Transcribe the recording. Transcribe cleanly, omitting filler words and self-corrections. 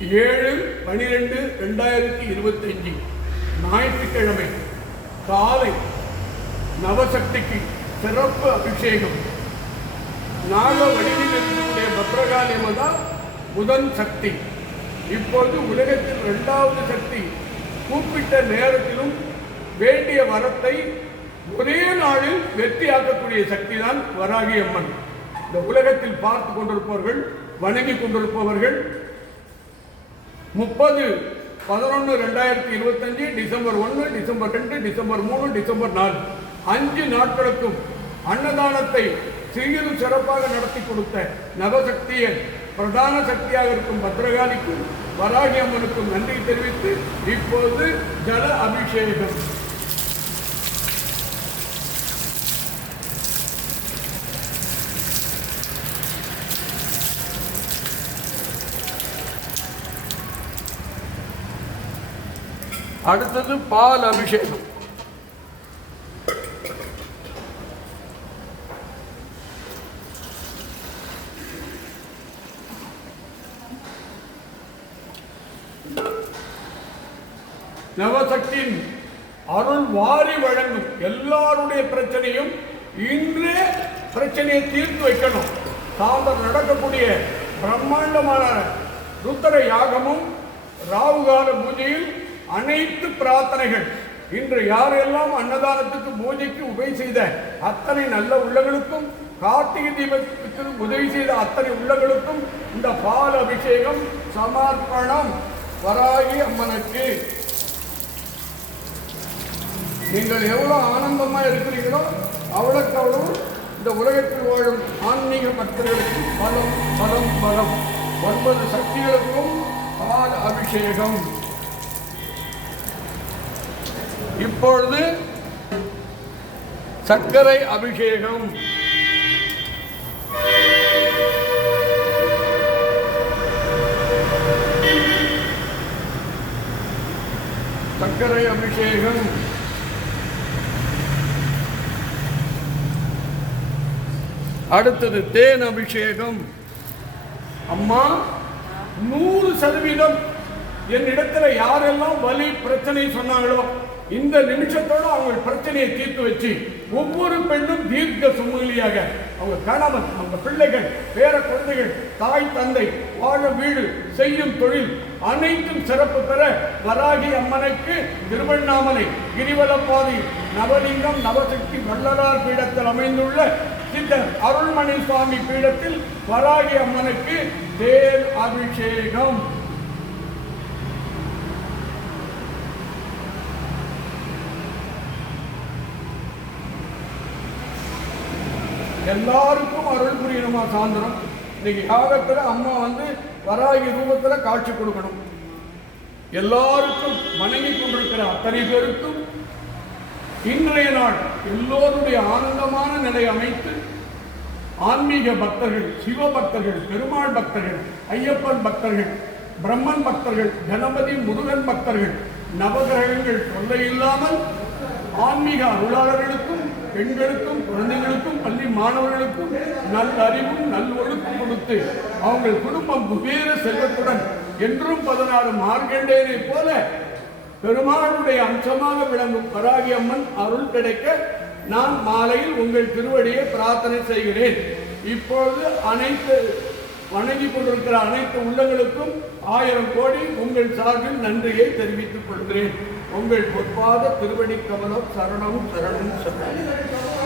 7/12/2025 ஞாயிற்றுக்கிழமை காலை நவசக்திக்கு சிறப்பு அபிஷேகம். நாக வடிவில் இருக்கக்கூடிய பத்ரகாளி அம்மா முதன் சக்தி. இப்பொழுது உலகத்தில் 2வது சக்தி. கூப்பிட்ட நேரத்திலும் வேண்டிய வரத்தை ஒரே நாளில் வெற்றியாக்கக்கூடிய சக்தி தான் வராகி அம்மன். இந்த உலகத்தில் பார்த்து கொண்டிருப்பவர்கள், வணங்கி கொண்டிருப்பவர்கள் 30/11/2025 டிசம்பர் 1, டிசம்பர் 2, டிசம்பர் 3, டிசம்பர் 4 5 நாட்களுக்கும் அன்னதானத்தை சிறிது சிறப்பாக நடத்தி கொடுத்த நவசக்தியை பிரதான சக்தியாக இருக்கும் பத்ரகாளிக்கும் வராகி அம்மனுக்கும் நன்றி தெரிவித்து இப்போது ஜல அபிஷேகம். அடுத்தது பால் அபிஷேகம். நவசக்தியின் அருள் வாரி வழங்கும். எல்லாருடைய பிரச்சனையும் இன்றே பிரச்சனையை தீர்த்து வைக்கணும். தாமதம் நடக்கக்கூடிய பிரம்மாண்டமான ருத்ர யாகமும் ராவுகால பூஜையில் அனைத்து பிரார்த்தனைகள் இன்று யாரெல்லாம் அன்னதானத்துக்கு பூஜைக்கு உதவி செய்த அத்தனை நல்ல உள்ளங்களுக்கும், கார்த்திகை தீபத்துக்கு உதவி செய்த அத்தனை உள்ளங்களுக்கும் இந்த பால் அபிஷேகம் சமர்ப்பணம். வராகி அம்மனுக்கு நீங்கள் எவ்வளவு ஆனந்தமா இருக்கிறீர்களோ அவ்வளவுக்கு அவ்வளவு இந்த உலகத்தில் வாழும் ஆன்மீக பக்தர்களுக்கு பலம் பலம் பலம். 9 சக்திகளுக்கும் பால் அபிஷேகம். இப்பொழுது சர்க்கரை அபிஷேகம். சர்க்கரை அபிஷேகம். அடுத்தது தேன் அபிஷேகம். அம்மா 100% என்னிடத்துல யாரெல்லாம் வலி பிரச்சனை சொன்னாங்களோ இந்த நிமிஷத்தோடு அவங்க பிரச்சனையை தீர்த்து வச்சு ஒவ்வொரு பெண்ணும் தீர்க்க சுமூலியாக அவங்க கணவன், அவங்க பிள்ளைகள், பேர குழந்தைகள், தாய் தந்தை, வாழ வீடு, செய்யும் தொழில் அனைத்தும் சிறப்பு பெற வராகி அம்மனுக்கு திருவண்ணாமலை கிரிவலப்பாதை நவலிங்கம் நவசக்தி வள்ளலார் பீடத்தில் அமைந்துள்ள சித்தர் அருள்மணி சுவாமி பீடத்தில் வராகி அம்மனுக்கு தேர் அபிஷேகம். எல்லாருக்கும் அருள் புரியணுமா சாயந்தரம். இன்னைக்கு யாகத்துல அம்மா வராகி ரூபத்துல காட்சி கொடுக்கணும். எல்லாருக்கும் வணங்கி கொண்டிருக்கிற அத்தனை பேருக்கும் இன்றைய நாள் எல்லோருடைய ஆனந்தமான நிலை அமைத்து ஆன்மீக பக்தர்கள், சிவ பக்தர்கள், பெருமாள் பக்தர்கள், ஐயப்பன் பக்தர்கள், பிரம்மன் பக்தர்கள், கணபதி முருகன் பக்தர்கள், நவகிரகங்கள் தொல்லை இல்லாமல் ஆன்மீக அருளாளர்களுக்கும், பெண்களுக்கும், குழந்தைகளுக்கும், பள்ளி மாணவர்களுக்கும் நல்ல அறிவும் நல் ஒழுக்கம் கொடுத்து அவங்கள் குடும்பம் குபேர செல்வத்துடன் என்றும் 16 மார்கண்டேயனை போல பெருமாளுடைய அம்சமாக விளங்கும் வராகி அம்மன் அருள் கிடைக்க நான் மாலையில் உங்கள் திருவடியை பிரார்த்தனை செய்கிறேன். இப்பொழுது அனைத்து வணங்கி கொண்டிருக்கிற அனைத்து உள்ளங்களுக்கும் 1000 கோடி உங்கள் சார்பில் நன்றியை தெரிவித்துக் கொள்கிறேன். உங்கள் பொற்பாத திருவடி கமலம் சரணம் சரணம் சரணம்.